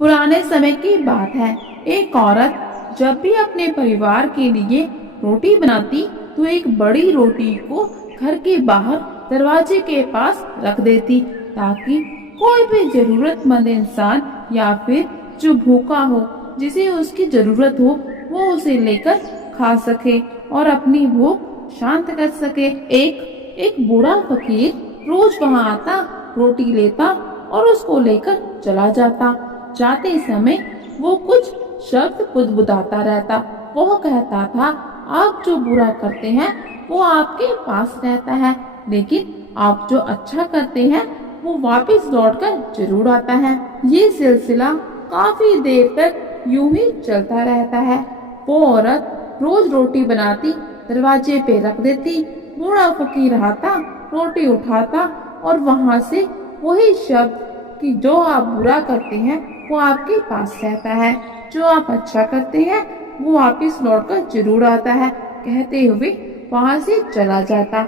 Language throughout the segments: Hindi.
पुराने समय की बात है। एक औरत जब भी अपने परिवार के लिए रोटी बनाती तो एक बड़ी रोटी को घर के बाहर दरवाजे के पास रख देती, ताकि कोई भी जरूरतमंद इंसान या फिर जो भूखा हो, जिसे उसकी जरूरत हो, वो उसे लेकर खा सके और अपनी भूख शांत कर सके। एक बूढ़ा फकीर रोज वहाँ आता, रोटी लेता और उसको लेकर चला जाता। जाते समय वो कुछ शब्द बुदबुदाता रहता। वो कहता था, आप जो बुरा करते हैं वो आपके पास रहता है, लेकिन आप जो अच्छा करते हैं वो वापस लौटकर जरूर आता है। ये सिलसिला काफी देर तक यूं ही चलता रहता है। वो औरत रोज रोटी बनाती, दरवाजे पे रख देती। बूढ़ा फकीर आता, रोटी उठाता और वहाँ से वही शब्द कि जो आप बुरा करते हैं वो आपके पास रहता है, जो आप अच्छा करते हैं वो वापिस लौटकर जरूर आता है, कहते हुए वहाँ से चला जाता।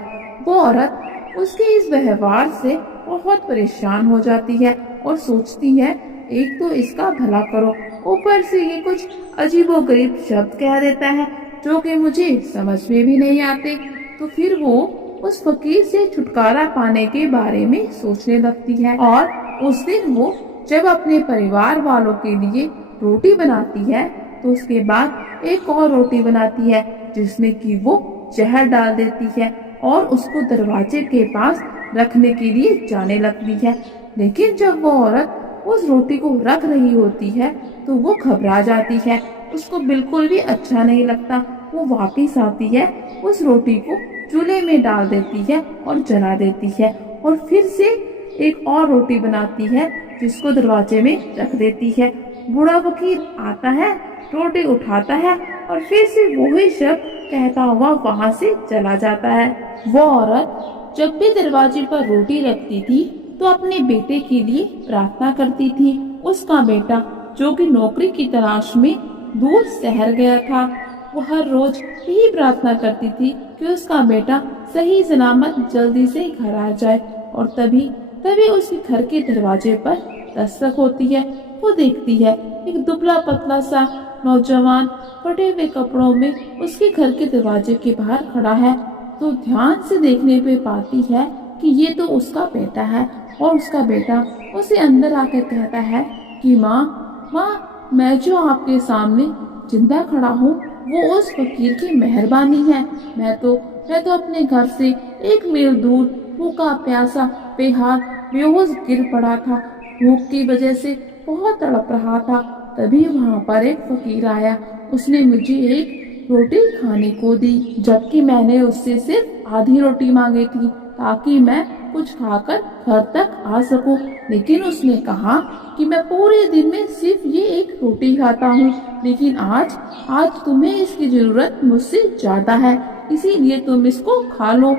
वो औरत उसके इस व्यवहार से बहुत परेशान हो जाती है और सोचती है, एक तो इसका भला करो, ऊपर से ये कुछ अजीबोगरीब शब्द कह देता है जो कि मुझे समझ में भी नहीं आते। तो फिर वो उस फकीर से छुटकारा पाने के बारे में सोचने लगती है और उस दिन वो जब अपने परिवार वालों के लिए रोटी बनाती है तो उसके बाद एक और रोटी बनाती है जिसमें कि वो जहर डाल देती है और उसको दरवाजे के पास रखने के लिए जाने लगती है। लेकिन जब वो औरत उस रोटी को रख रही होती है तो वो घबरा जाती है, उसको बिल्कुल भी अच्छा नहीं लगता। वो वापिस आती है, उस रोटी को चूल्हे में डाल देती है और जला देती है और फिर से एक और रोटी बनाती है जिसको दरवाजे में रख देती है। बूढ़ा फकीर आता है, रोटी उठाता है और फिर से वही शब्द कहता हुआ वहाँ से चला जाता है। वो औरत जब भी दरवाजे पर रोटी रखती थी तो अपने बेटे के लिए प्रार्थना करती थी। उसका बेटा जो कि नौकरी की तलाश में दूर शहर गया था, वो हर रोज यही प्रार्थना करती थी कि उसका बेटा सही सलामत जल्दी से घर आ जाए। और तभी उसके घर के दरवाजे पर दस्तक होती है। वो देखती है एक दुबला पतला सा नौजवान फटे हुए कपड़ों में उसके घर के दरवाजे के बाहर खड़ा है। तो ध्यान से देखने पे पाती है कि ये तो उसका बेटा है और उसका बेटा उसे अंदर आकर कहता है कि माँ, मैं जो आपके सामने जिंदा खड़ा हूँ वो उस फकीर की मेहरबानी है। मैं तो अपने घर से 1 मील दूर भूखा प्यासा बेहाल बेहोश गिर पड़ा था। भूख की वजह से बहुत तड़प रहा था। तभी वहाँ पर एक फकीर आया, उसने मुझे एक रोटी खाने को दी, जबकि मैंने उससे सिर्फ आधी रोटी मांगी थी ताकि मैं कुछ खाकर घर तक आ सकूं। लेकिन उसने कहा कि मैं पूरे दिन में सिर्फ ये एक रोटी खाता हूँ, लेकिन आज तुम्हें इसकी जरूरत मुझसे ज्यादा है, इसीलिए तुम इसको खा लो।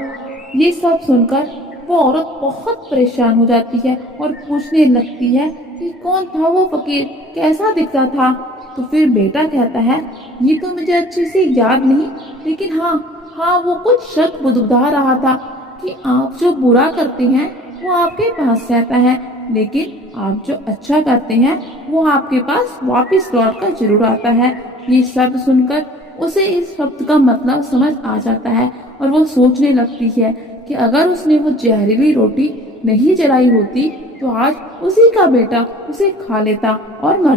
ये सब सुनकर वो औरत बहुत परेशान हो जाती है और पूछने लगती है कि कौन था वो फकीर, कैसा दिखता था। तो फिर बेटा कहता है, ये तो मुझे अच्छे से याद नहीं, लेकिन हाँ वो कुछ शब्द बुदबुदा रहा था कि आप जो बुरा करते हैं वो आपके पास रहता है, लेकिन आप जो अच्छा करते हैं वो आपके पास वापस लौट कर जरूर आता है। ये शब्द सुनकर उसे इस शब्द का मतलब समझ आ जाता है और वो सोचने लगती है कि अगर उसने वो जहरीली रोटी नहीं जलाई होती तो आज उसी का बेटा उसे खा लेता और मर